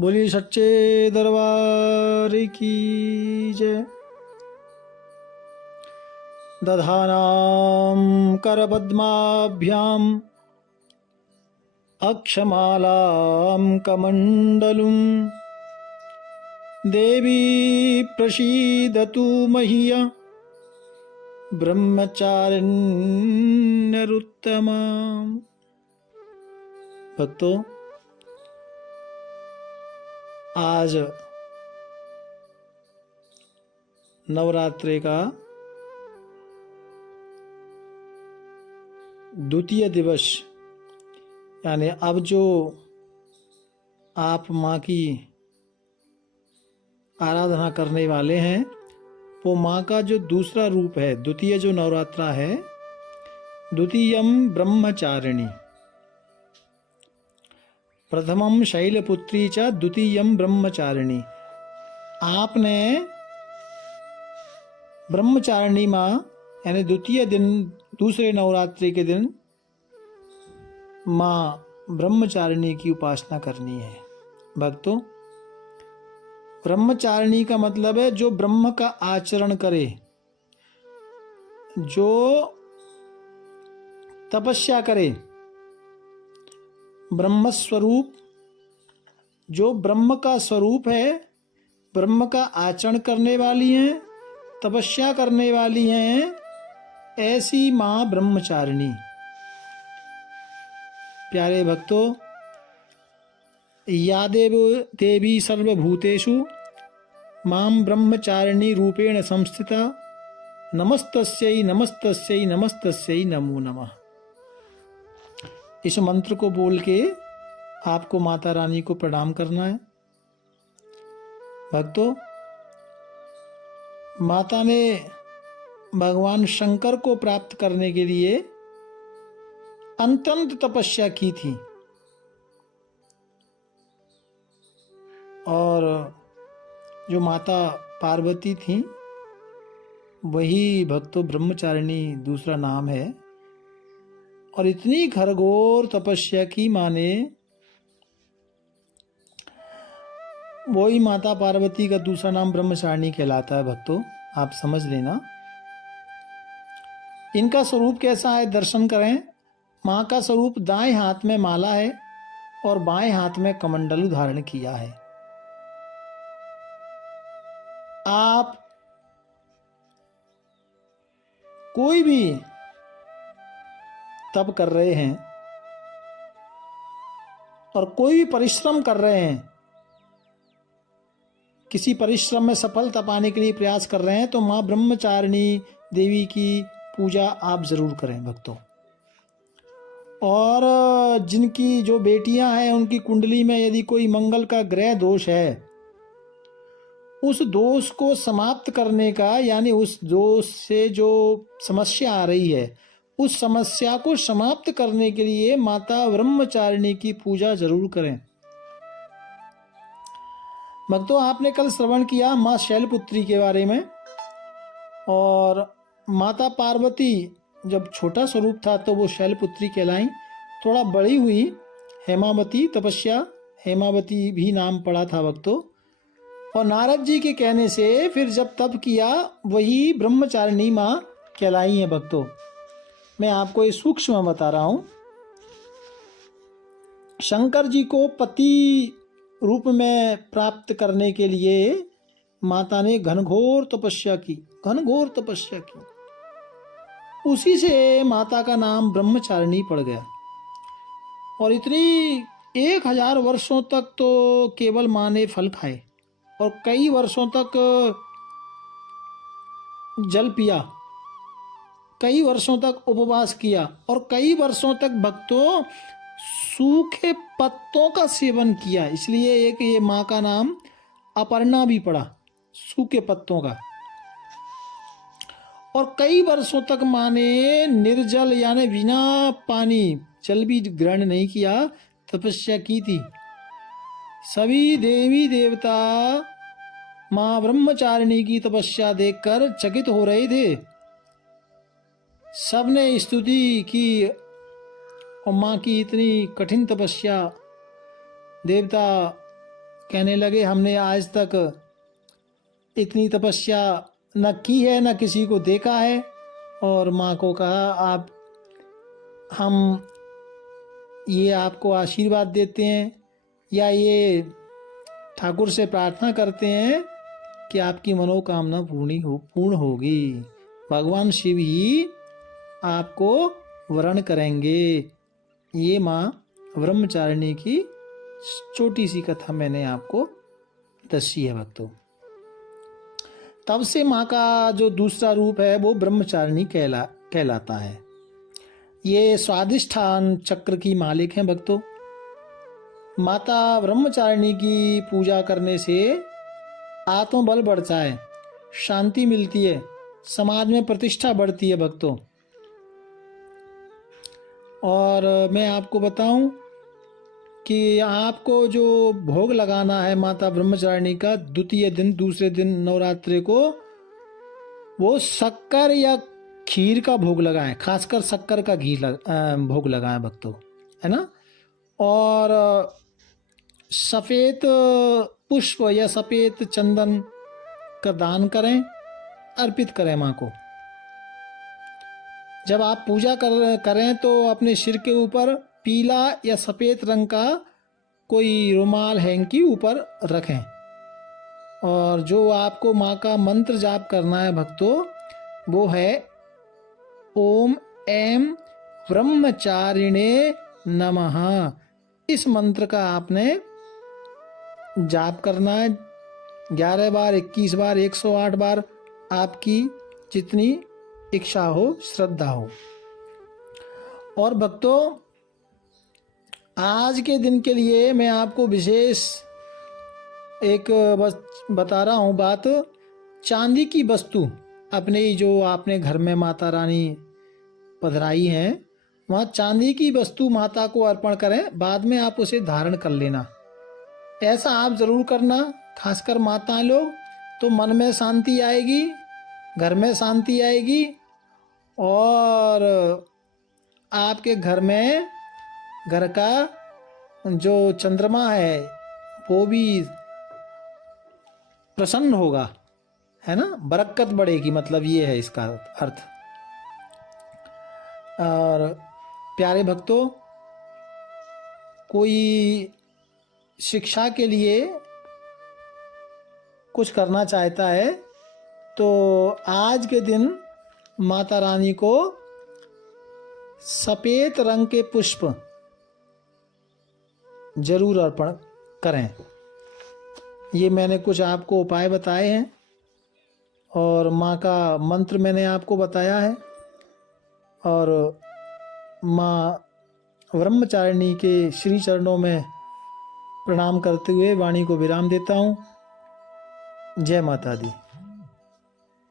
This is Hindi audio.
बोलिए सच्चे दरबार की जय। दधानां करपद्माभ्याम् अक्षमालां कमण्डलुं देवी प्रसीदतु मह्यं ब्रह्मचारिण्यरुत्तमा। भक्तों, आज नवरात्रि का द्वितीय दिवस, यानी अब जो आप माँ की आराधना करने वाले हैं वो माँ का जो दूसरा रूप है, द्वितीय जो नवरात्रा है, द्वितीयम ब्रह्मचारिणी। प्रथमम शैलपुत्री च द्वितीयम ब्रह्मचारिणी। आपने ब्रह्मचारिणी माँ यानी द्वितीय दिन, दूसरे नवरात्रि के दिन माँ ब्रह्मचारिणी की उपासना करनी है। भक्तों, ब्रह्मचारिणी का मतलब है जो ब्रह्म का आचरण करे, जो तपस्या करे, ब्रह्म स्वरूप, जो ब्रह्म का स्वरूप है, ब्रह्म का आचरण करने वाली हैं, तपस्या करने वाली हैं, ऐसी माँ ब्रह्मचारिणी। प्यारे भक्तों, या देवी सर्वभूतेषु मां ब्रह्मचारिणी रूपेण संस्थिता नमस्तस्यै नमस्तस्यै नमस्तस्यै नमो नमः। इस मंत्र को बोल के आपको माता रानी को प्रणाम करना है। भक्तों, माता ने भगवान शंकर को प्राप्त करने के लिए अत्यंत तपस्या की थी और जो माता पार्वती थी वही भक्तों ब्रह्मचारिणी दूसरा नाम है। और इतनी घोर तपस्या की माँ ने, वही माता पार्वती का दूसरा नाम ब्रह्मचारिणी कहलाता है। भक्तों, आप समझ लेना। इनका स्वरूप कैसा है, दर्शन करें। माँ का स्वरूप दाएं हाथ में माला है और बाएं हाथ में कमंडलू धारण किया है। आप कोई भी तप कर रहे हैं और कोई भी परिश्रम कर रहे हैं, किसी परिश्रम में सफलता पाने के लिए प्रयास कर रहे हैं, तो माँ ब्रह्मचारिणी देवी की पूजा आप जरूर करें भक्तों। और जिनकी जो बेटियां हैं उनकी कुंडली में यदि कोई मंगल का ग्रह दोष है, उस दोष को समाप्त करने का, यानी उस दोष से जो समस्या आ रही है उस समस्या को समाप्त करने के लिए माता ब्रह्मचारिणी की पूजा जरूर करें। भक्तों, आपने कल श्रवण किया माँ शैलपुत्री के बारे में। और माता पार्वती जब छोटा स्वरूप था तो वो शैलपुत्री कहलाई। थोड़ा बड़ी हुई हेमावती, तपस्या हेमावती भी नाम पड़ा था भक्तों। और नारद जी के कहने से फिर जब तप किया वही ब्रह्मचारिणी माँ कहलाई है। भक्तों, मैं आपको ये सूक्ष्म बता रहा हूँ। शंकर जी को पति रूप में प्राप्त करने के लिए माता ने घनघोर तपस्या की, घनघोर तपस्या की। उसी से माता का नाम ब्रह्मचारिणी पड़ गया। और इतनी 1000 वर्षों तक तो केवल माँ ने फल खाए और कई वर्षों तक जल पिया, कई वर्षों तक उपवास किया और कई वर्षों तक भक्तों सूखे पत्तों का सेवन किया। इसलिए एक ये माँ का नाम अपर्णा भी पड़ा, सूखे पत्तों का। और कई वर्षों तक माँ ने निर्जल यानी बिना पानी, जल भी ग्रहण नहीं किया, तपस्या की थी। सभी देवी देवता माँ ब्रह्मचारिणी की तपस्या देखकर चकित हो रहे थे। सबने स्तुति की और माँ की इतनी कठिन तपस्या देवता कहने लगे हमने आज तक इतनी तपस्या न की है, न किसी को देखा है। और माँ को कहा आप हम ये आपको आशीर्वाद देते हैं या ये ठाकुर से प्रार्थना करते हैं कि आपकी मनोकामना पूर्ण होगी। भगवान शिव ही आपको वरण करेंगे। ये माँ ब्रह्मचारिणी की छोटी सी कथा मैंने आपको दसी है भक्तों। तब से माँ का जो दूसरा रूप है वो ब्रह्मचारिणी कहलाता है। ये स्वादिष्ठान चक्र की मालिक हैं भक्तों। माता ब्रह्मचारिणी की पूजा करने से आत्मबल बढ़ता है, शांति मिलती है, समाज में प्रतिष्ठा बढ़ती है भक्तों। और मैं आपको बताऊं कि आपको जो भोग लगाना है माता ब्रह्मचारिणी का द्वितीय दिन, दूसरे दिन नवरात्रि को, वो शक्कर या खीर का भोग लगाएं, खासकर शक्कर का भोग लगाएं भक्तों, है ना। और सफ़ेद पुष्प या सफ़ेद चंदन का दान करें, अर्पित करें माँ को। जब आप पूजा करें तो अपने सिर के ऊपर पीला या सफ़ेद रंग का कोई रुमाल हैंकी ऊपर रखें। और जो आपको माँ का मंत्र जाप करना है भक्तों, वो है ओम ऐं ब्रह्मचारिणे नमः। इस मंत्र का आपने जाप करना है 11 बार, 21 बार, 108 बार, आपकी जितनी इच्छा हो, श्रद्धा हो। और भक्तों, आज के दिन के लिए मैं आपको विशेष एक बस बता रहा हूँ बात। चांदी की वस्तु अपने जो आपने घर में माता रानी पधराई हैं, वहाँ चांदी की वस्तु माता को अर्पण करें, बाद में आप उसे धारण कर लेना। ऐसा आप ज़रूर करना, खासकर माताएं लोग, तो मन में शांति आएगी, घर में शांति आएगी और आपके घर में घर का जो चंद्रमा है वो भी प्रसन्न होगा, है ना, बरकत बढ़ेगी, मतलब ये है इसका अर्थ। और प्यारे भक्तों, कोई शिक्षा के लिए कुछ करना चाहता है तो आज के दिन माता रानी को सफ़ेद रंग के पुष्प जरूर अर्पण करें। ये मैंने कुछ आपको उपाय बताए हैं और माँ का मंत्र मैंने आपको बताया है। और माँ ब्रह्मचारिणी के श्री चरणों में प्रणाम करते हुए वाणी को विराम देता हूँ। जय माता दी।